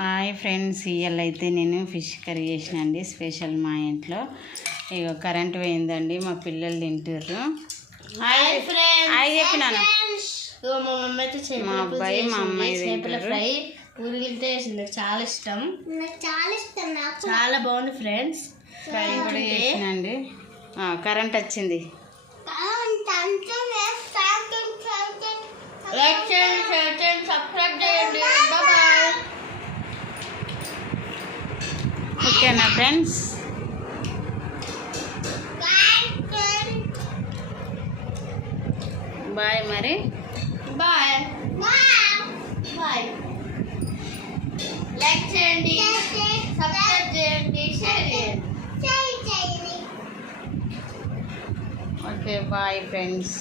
Hi friends, ఇవాళైతే నేను fish curry చేసిన అండి స్పెషల్ మా ఇంట్లో. ఇక కరెంట్ పోయిందండి, మా పిల్లలు తింటారు. హాయ్ చెప్పినాను. మా అబ్బాయి మా అమ్మాయి ఫ్రై ఊరితో వేసింది, చాలా ఇష్టం, చాలా బాగుంది ఫ్రెండ్స్. ఫ్రై కూడా చేసినండి. కరెంట్ వచ్చింది. లైక్ చేయండి, షేర్ చేయండి, సబ్స్క్రైబ్ చేయండి. బాయ్. ఓకేనా ఫ్రెండ్స్? బాయ్ మరి. Bye bye. లైక్ చేయండి, సబ్స్క్రైబ్ చేయండి, షేర్ చేయండి. Okay bye friends.